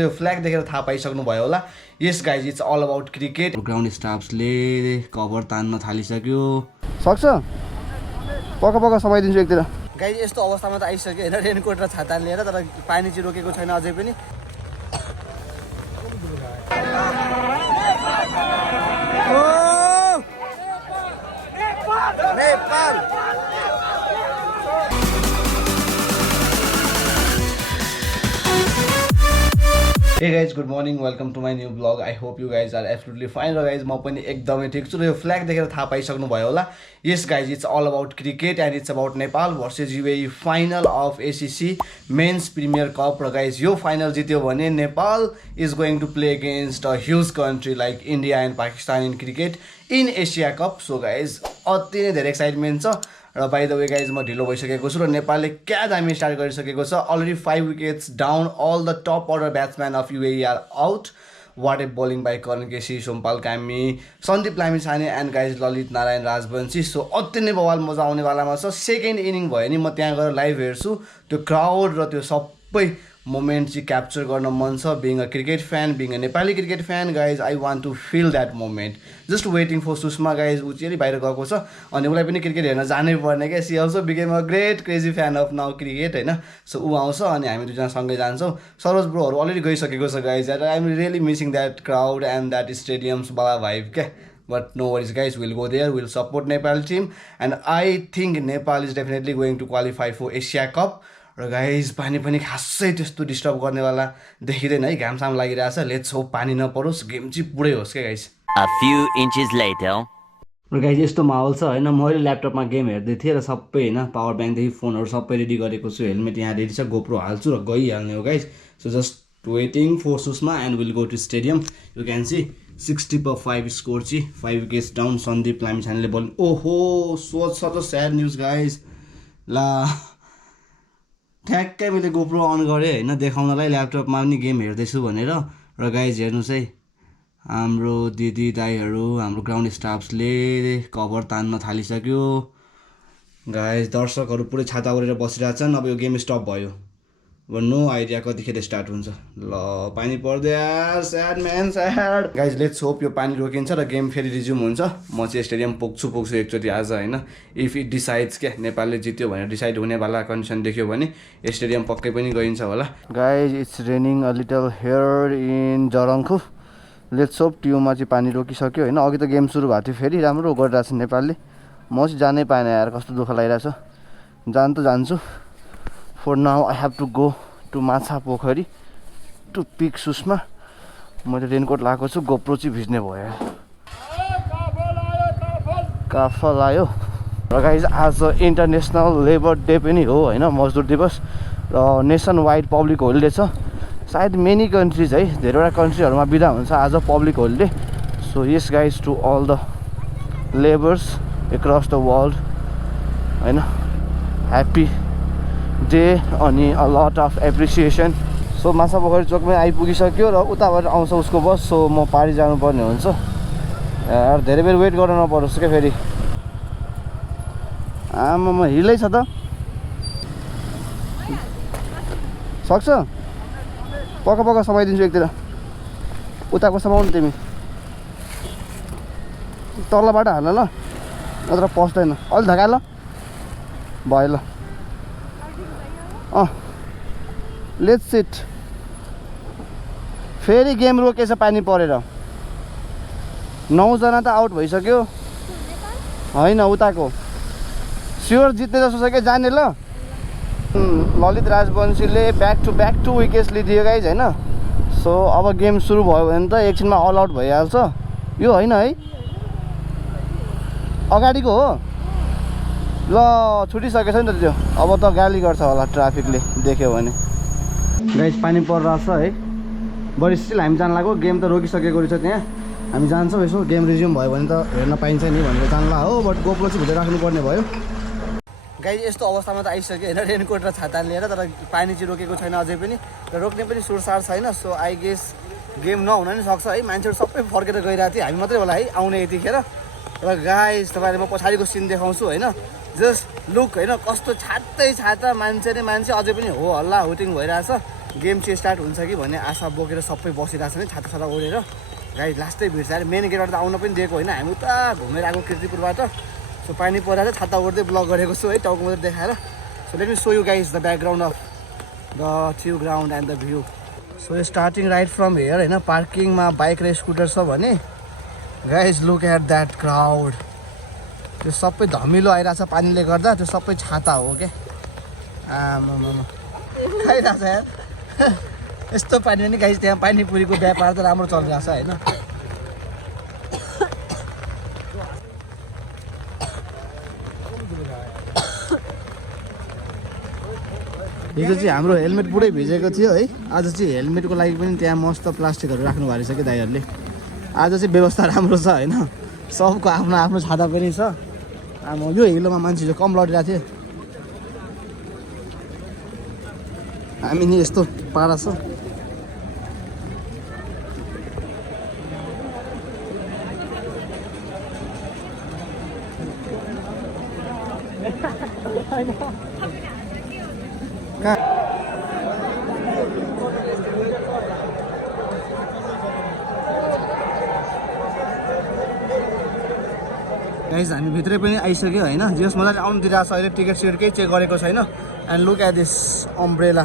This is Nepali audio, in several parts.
यो फ्ल्याग देखेर थाहा पाइसक्नु भयो होला। Yes guys it's all about cricket. Ground स्टाफ्सले कभर तान्न थालिसक्यो। सक्छ पक्का समाइदिन्छु एकतिर। गाइज यस्तो अवस्थामा त आइसक्यो होइन, रेनकोट र छाता लिएर, तर पानी चाहिँ रोकेको छैन अझै पनि। Hey guys, good morning, welcome to my new vlog. I hope you guys are absolutely fine. र guys म पनि एकदमै ठिक छु र यो फ्ल्याग देखेर थाहा पाइसक्नु भयो होला। Yes guys, it's all about cricket and it's about Nepal versus UAE final of ACC Men's Premier Cup। र guys यो final जित्यो भने Nepal is going to play against a huge country like India and Pakistan in cricket in Asia Cup। So guys अति नै धेरै एक्साइटमेन्ट छ। र बाई द वे गाइज म ढिलो भइसकेको छु र नेपालले क्या दामी स्टार्ट गरिसकेको छ। Already 5 wickets down, all the top order batsman of UAE are out. What a bowling by Karan KC, Sompal Kami, Sandeep Lamichhane and guys Lalit Narayan Rajbanshi. So अति नै बवाल मजा आउनेवालामा छ। सेकेन्ड इनिङ भयो नि म त्यहाँ गएर लाइभ हेर्छु, त्यो क्राउड र त्यो सबै मोमेन्ट चाहिँ क्याप्चर गर्न मन छ। Being a cricket fan, being a Nepali cricket fan guys, I want to feel that moment. Just waiting for Sushma guys, ऊ चाहिँ बाहिर गएको छ अनि उसलाई पनि क्रिकेट हेर्न जानै पर्ने क्या। She also became a great crazy fan of now cricket होइन। सो ऊ आउँछ अनि हामी दुईजना सँगै जान्छौँ। सरोज ब्रोहरू अलरेडी गइसकेको छ guys. I am really missing that crowd and that stadiums वाला भाइब क्या। But no worries guys, we'll go there, we'll support Nepal team and I think Nepal is definitely going to qualify for Asia Cup। र गाइज पानी पनि खासै त्यस्तो डिस्टर्ब गर्नेवाला देखिँदैन है, घामसाम लागिरहेछ। लेट्स होप पानी नपरोस्, गेम चाहिँ पुरै होस् क्या guys. A few inches later। र गाइज यस्तो माहौल छ होइन, मैले ल्यापटपमा गेम हेर्दै थिएँ र सबै होइन पावर ब्याङ्कदेखि फोनहरू सबै रेडी गरेको छु। हेलमेट यहाँ रेडी छ, गोप्रो हाल्छु र गइहाल्ने हो guys. So just waiting for Sushma and will go to stadium. You can see 60/5 score चाहिँ 5 विकेट्स डाउन। सन्दीप लामिछानेले बोलिङ। ओहो सोच त स्याड न्युज गाइज। ला ठ्याक्कै मैले गोप्रो अन गरेँ होइन देखाउनलाई, ल्यापटपमा पनि गेम हेर्दैछु भनेर। र गाइज हेर्नुहोस् है, हाम्रो दिदी दाईहरू, हाम्रो ग्राउन्ड स्टाफ्सले कभर तान्न थालिसक्यो गाइज। दर्शकहरू पुरै छाता ओढेर बसिरहेछन्। अब यो गेम स्टप भयो, अब नो आइडिया कतिखेर स्टार्ट हुन्छ। ल पानी पर्दै यार, sad man sad. Guys let's hope यो पानी रोकिन्छ र गेम फेरि रिज्युम हुन्छ। म चाहिँ स्टेडियम पुग्छु एकचोटि आज होइन। इफ इट डिसाइड्स क्या नेपालले जित्यो भनेर डिसाइड हुनेवाला कन्डिसन देख्यो भने स्टेडियम पक्कै पनि गइन्छ होला। Guys it's raining a little here in Jarankhu. Let's hope टियुमा चाहिँ पानी रोकिसक्यो होइन। अघि त गेम सुरु भएको थियो, फेरि राम्रो गरिरहेछ नेपालले। म चाहिँ जानै पाएन यार, कस्तो दुःख लागिरहेछ। जान त जान्छु। For now I have to go to माछा पोखरी to pick सुषमा। मैले रेनकोट लगाएको छु, गोप्रो चाहिँ भिज्ने भयो। काफल आयो र गाइज आज इन्टरनेसनल लेबर डे पनि हो होइन, मजदुर दिवस र नेसन वाइड पब्लिक होलिडे छ। सायद मेनी कन्ट्रिज है, धेरैवटा कन्ट्रीहरूमा बिदा हुन्छ आज public holiday. So yes guys to all the labours across the world होइन, ह्याप्पी डे अनि अ लट अफ एप्रिसिएसन। सो माछा पोखरी चोकमै आइपुगिसक्यो र उताबाट आउँछ उसको बस। सो म पारी जानुपर्ने हुन्छ यार, धेरै बेर वेट गर्न नपरोस् क्या फेरि। आमामा हिलै छ त, सक्छ पक्का समाइदिन्छु एकतिर। उताको समाउनु तिमी, तल्लोबाट हाल्न ल, नत्र पस्दैन। अलि धका ल, भयो ल। Let's sit. फेरि गेम रोकेछ पानी परेर। 9 जना त आउट भइसक्यो होइन उताको। स्योर जित्ने जस्तो छ क्या, जाने ल। ललित राजवंशीले ब्याक टु विकेट्स लिदियो गाइज होइन। सो अब गेम सुरु भयो भने त एकछिनमा अल आउट भइहाल्छ। यो होइन है, अगाडिको हो। ल छुटिसकेछ नि त त्यो, अब त गाली गर्छ होला ट्राफिकले देख्यो भने। गाइज पानी परिरहेछ है, बढी स्टिल हामी जान लाग्यो। गेम त रोकिसकेको रहेछ त्यहाँ, हामी जान्छौँ। यसो गेम रिज्युम भयो भने त हेर्न पाइन्छ नि भनेर जानला हो, बट गोप्रो चाहिँ भित्र राख्नुपर्ने भयो। गाइज यस्तो अवस्थामा त आइसक्यो होइन, रेनकोट र छाता लिएर, तर पानी चाहिँ रोकेको छैन अझै पनि र रोक्ने पनि सुरसार छैन। सो आई गेस गेम नहुन नि सक्छ है, मान्छेहरू सबै फर्केर गइरहेको थियो, हामी मात्रै होला है आउने यतिखेर। र गाइज तपाईँले म पछाडिको सिन देखाउँछु होइन, जस्ट लुक होइन, कस्तो छातै छाता, मान्छे नै मान्छे, अझै पनि हो हल्ला हुटिङ भइरहेछ। गेम चाहिँ स्टार्ट हुन्छ कि भन्ने आशा बोकेर सबै बसिरहेको छ नि छाता ओढेर गाइज लास्टै भिड छ अरे मेन गेटबाट त आउन पनि दिएको होइन हामी उता घुमेर आएको किर्तिपुरबाट सो पानी परेर छाता ओढ्दै ब्लग गरेको छु है टाउको मात्रै देखाएर so let me show you guys the background of the TU ground and the view so starting right from here होइन पार्किङमा बाइक र स्कुटर छ भने guys look at that crowd त्यो सबै धमिलो आइरहेछ पानीले गर्दा त्यो सबै छाता हो क्या आमामा खाइरहेछ यार यस्तो पानी पनि गाइज त्यहाँ पानीपुरीको व्यापार त राम्रो चलिरहेछ होइन हिजो चाहिँ हाम्रो हेलमेट पुरै भिजेको थियो है आज चाहिँ हेलमेटको लागि पनि त्यहाँ मस्त प्लास्टिकहरू राख्नु भएको रहेछ कि दाइहरूले आज चाहिँ व्यवस्था राम्रो छ होइन सबको आफ्नो आफ्नो छाता पनि छ यो हिलोमा मान्छे जो कम लडिरहेको थियो हामी नि यस्तो पारा छ गाइज हामी भित्रै पनि आइसक्यो होइन जस मजाले आउनु दिइरहेको छ अहिले टिकट सिकट केही चेक गरेको छैन and look at this umbrella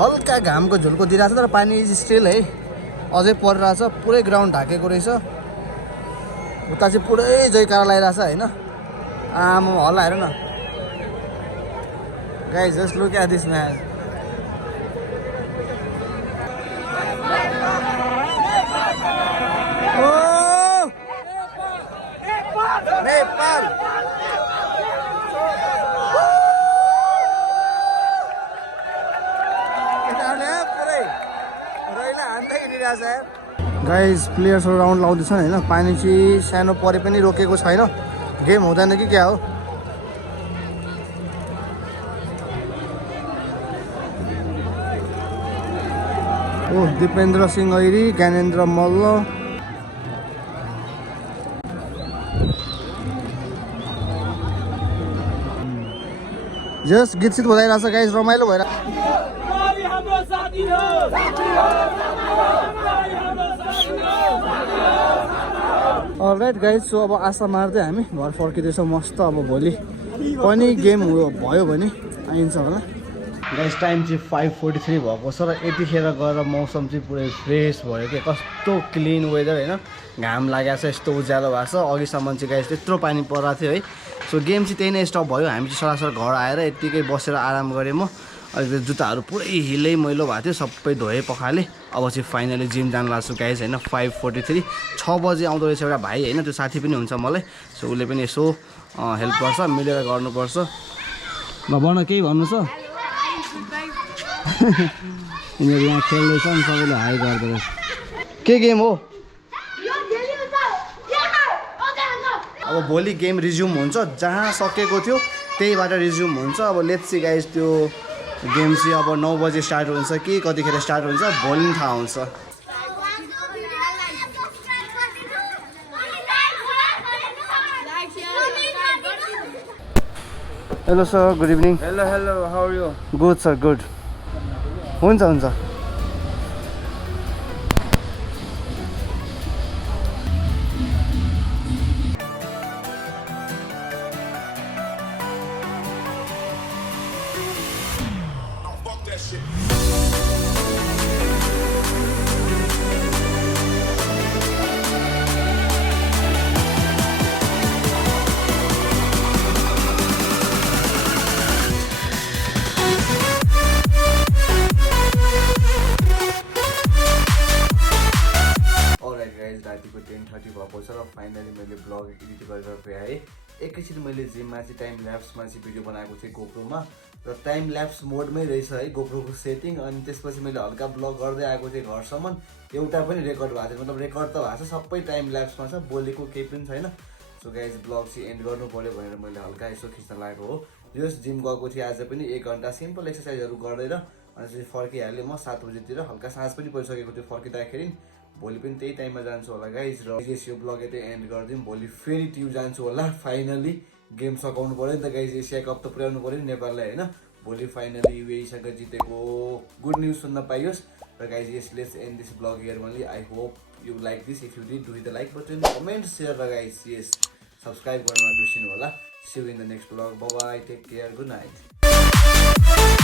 हल्का घामको झुल्को दिइरहेको छ तर पानी इज स्टिल है अझै परिरहेछ पुरै ग्राउन्ड ढाकेको रहेछ उता चाहिँ पुरै जयकारा लगाइरहेछ होइन आमा हल्ला हेर न guys just look at this match Nepal guys प्लेयर्सहरू राउन्ड लाउँदैछन् होइन पानी चाहिँ सानो परे पनि रोकेको छैन गेम हुँदैन कि क्या हो ओ दिपेन्द्र सिंह ऐरी ज्ञानेन्द्र मल्ल जस गीत सित बजाइरहेछ गाइज रमाइलो भएर अलराइट गाइज सो अब आशा मार्दै हामी घर फर्किँदैछौँ मस्त अब भोलि पनि गेम भयो भने आइन्छ होला गाइज टाइम चाहिँ 5:43 भएको छ र यतिखेर गएर मौसम चाहिँ पुरै फ्रेस भयो क्या कस्तो क्लिन वेदर होइन घाम लागेको छ यस्तो उज्यालो भएको छ अघिसम्म चाहिँ गाइज त्यत्रो पानी परेको थियो है सो गेम चाहिँ त्यही नै स्टप भयो हामी चाहिँ सरासर घर आएर यत्तिकै बसेर आराम गरेँ म अहिले जुत्ताहरू पुरै हिलै मैलो भएको थियो सबै धोएँ पखाले अब चाहिँ फाइनली जिम जानु लाग्छु गाइज होइन 5:43 6 बजी आउँदो रहेछ एउटा भाइ होइन त्यो साथी पनि हुन्छ मलाई सो उसले पनि यसो हेल्प गर्छ मिलेर गर्नुपर्छ ल भन केही भन्नु छ यिनीहरू यहाँ खेल्दैछ नि सबैले हाई गर्दो रहेछ के गेम हो अब भोलि गेम रिज्युम हुन्छ जहाँ सकेको थियो त्यहीबाट रिज्युम हुन्छ अब लेट्स सी गाइज त्यो गेम चाहिँ अब 9 बजे स्टार्ट हुन्छ कि कतिखेर स्टार्ट हुन्छ भोलि थाहा हुन्छ hello sir good evening Hello, how are you? Good sir good हुन्छ रातिको 10:30 भएको छ र फाइनली मैले ब्लग एडिट गरेर भ्याएँ एकैछिन मैले जिममा चाहिँ टाइम ल्याप्समा चाहिँ भिडियो बनाएको थिएँ गोप्रोमा र टाइम ल्याप्स मोडमै रहेछ है गोप्रोको सेटिङ अनि त्यसपछि मैले हल्का ब्लग गर्दै आएको थिएँ घरसम्म एउटा पनि रेकर्ड भएको थिएन मतलब रेकर्ड त भएको छ सबै टाइम ल्याप्समा छ बोलेको केही पनि छैन सो गाइज ब्लग चाहिँ एन्ड गर्नु पर्यो भनेर मैले हल्का यसो खिच्न लागेको हो जस जिम गएको थिएँ आज पनि 1 घन्टा सिम्पल एक्सर्साइजहरू गरेर अनि चाहिँ फर्किहालेँ म 7 बजीतिर हल्का साँझ पनि परिसकेको थियो फर्किँदाखेरि भोलि पनि त्यही टाइममा जान्छु होला गाइज र यो ब्लग यतै एन्ड गरिदिउँ भोलि फेरि ट्युब जान्छु होला फाइनली गेम सकाउनु पर्यो नि त गाइज एसिया कप त पुर्याउनु पर्यो नि नेपाललाई होइन भोलि फाइनली युएईसँग जितेको गुड न्युज सुन्न पाइयोस् र guys yes let's end this blog here only I hope you like this if you did do hit the like button comment share र गाइज यस सब्सक्राइब गर्न नबिर्सिनु होला see you in the next blog bye bye take care good night